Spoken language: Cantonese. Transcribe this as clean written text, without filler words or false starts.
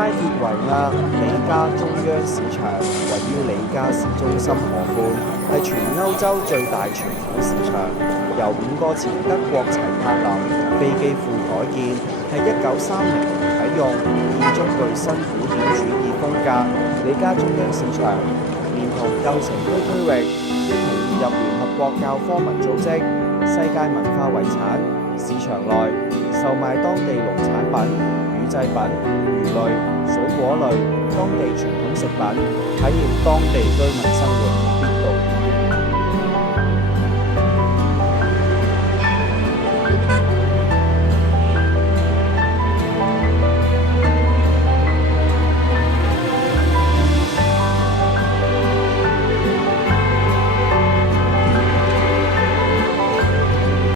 拉脫維亞里加中央市場位於里加市中心河畔，係全歐洲最大傳統市場，由5個前德國齊柏林飛機庫改建，係1930年啟用，建築具新古典主義風格。里加中央市場連同舊城區區域，一同列入聯合國教科文組織世界文化遺產。市場內售賣當地農產品、乳製品、魚類、水果類、當地傳統食品，體驗當地居民生活。